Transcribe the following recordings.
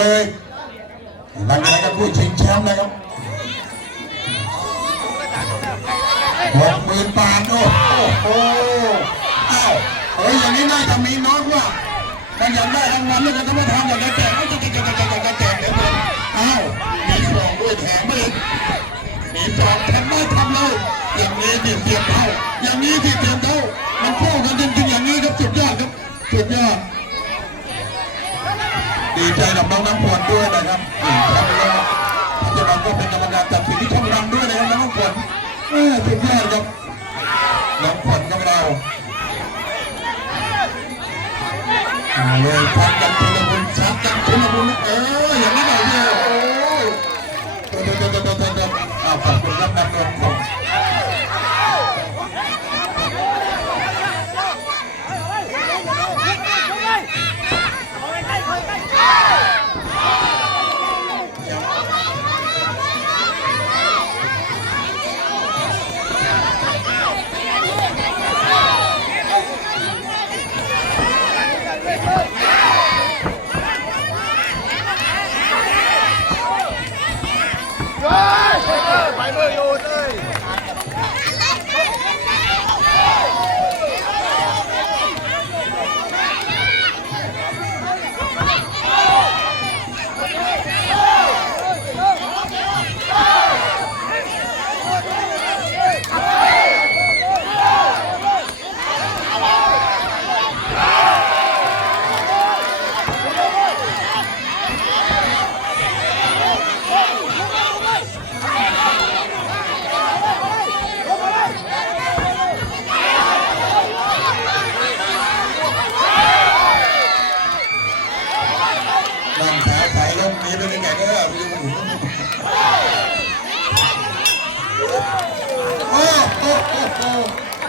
เลยหลังจากนั้นก็คู่ชิงแชมป์นะครับ60,000 บาทโอ้โหอ้าวเฮ้ยอย่างนี้น่าจะมีน้องว่ามันอยากได้รางวัลแล้วก็ต้องมาทำอย่างนี้แจกเดี๋ยวเป็นอ้าวมีสองด้วยแถมมาอีกมีสองแถมมาทำเลยอย่างนี้ที่เสียบเท่าอย่างนี้ที่เสียบเท่ามันโค้งกันจริงๆอย่างนี้ครับสุดยอดครับสุดยอดดีใจกับน้องน้ำพรด้วยนะครับครับแล้วปัจจุบันก็เป็นกรรมการตัดสินที่ช่องดังด้วยนะครับน้องพรสุดยอดครับน้องพรกับเราเลยพักกันชุลมุนชักกันชุลมุนอย่างนี้หน่อยเดียวโอ้ยขอบคุณครับน้ำนมผม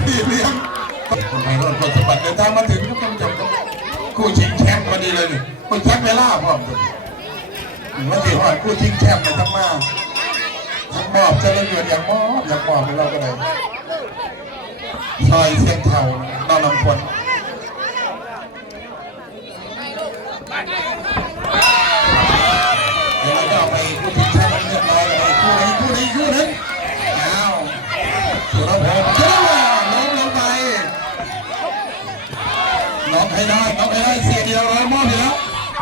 พี่เลี้ยงทำไมรถปัจจุบันเดินทางมาถึงก็ต้องจบคู่ชิงแชมป์พอดีเลยนี่คู่แชมป์เวลาพร้อมกันมาถึงว่าคู่ชิงแชมป์ไปทั้งมาทั้งมอบจะเลื่อนอย่างมอบให้เราก็ได้ซอยเสียงเท่าน้องลำพวนเดี๋ยวเราจะเอาไปคู่ชิงแชมป์เรียบร้อยเลยคู่นึงอ้าวสุรพงษ์น้องให้ได้เสียเดียวเรามอบอยู่แล้ว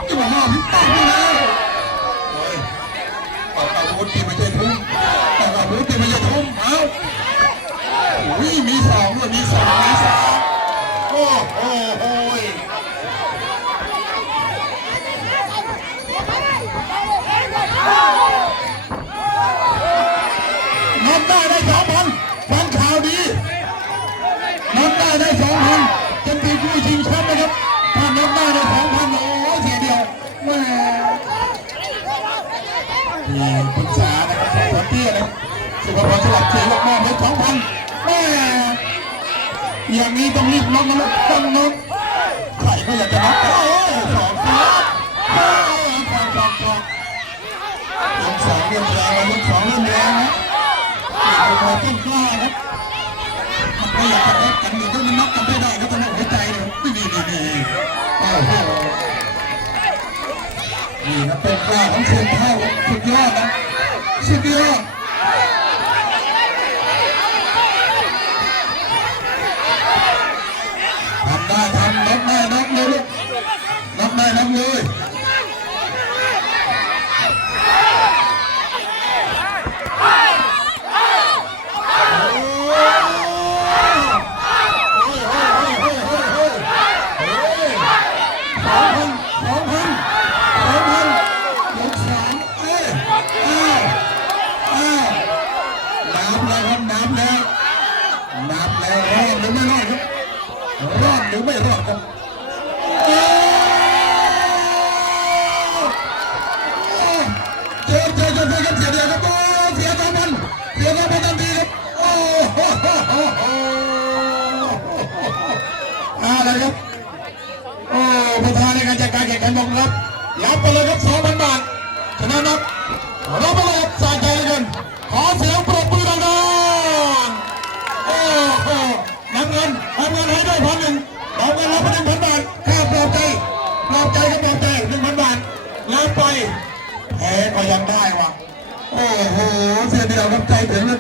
ที่ผมมอบพี่ป้องนี่แล้วโอ้ยปากอาวุธที่ไม่ใช่ทุ่มเอ้ามีสองด้วยมีสองโอ้โหน้องได้2,000ฟังข่าวดีน้องได้2,000จะตีคู่ชิงแชมป์นะครับถ้าน้องได้2,000โอ้เสียเดียวแม่ปรึกษานะครับสองเตี้ยนะสุภาพรสลับเขียนลูกมอบให้2,000แม่อย่างนี้ต้องรีบน้องนะลูกต้องน้องใครก็อยากจะนับ2 เรื่องแรงมาลูก2เรื่องแรงนะพอต้นกล้าครับไม่อยากจะนับกันอยู่ต้องมันนับกันไม่ได้ก็ต้องหัวใจเลยนี่ครับเป็นกล้าของเชียงเท่าสุดยอดนะสุดยอดทำได้นับเลยลูกนับเลยรอดหรือไม่รอดครับเจอเสียเดียวครับเสีย2,000ทันทีครับโอ้โหอะไรครับโอ้ประธานในการจัดการแข่งขันบอกครับรับไปเลยครับ 2,000 บาทชนะนับรับไปเลยครับสะใจเลยกันขอเสียงปรบมือดังๆโอ้โหนำเงินให้ได้1,000เอาเงินรับไป1,000 บาทค่าปลอบใจก็ปลอบใจ1,000 บาท แล้วไปแพ้ก็ยังได้วะโอ้โหเสียเดียวกับใจถึงแล้ว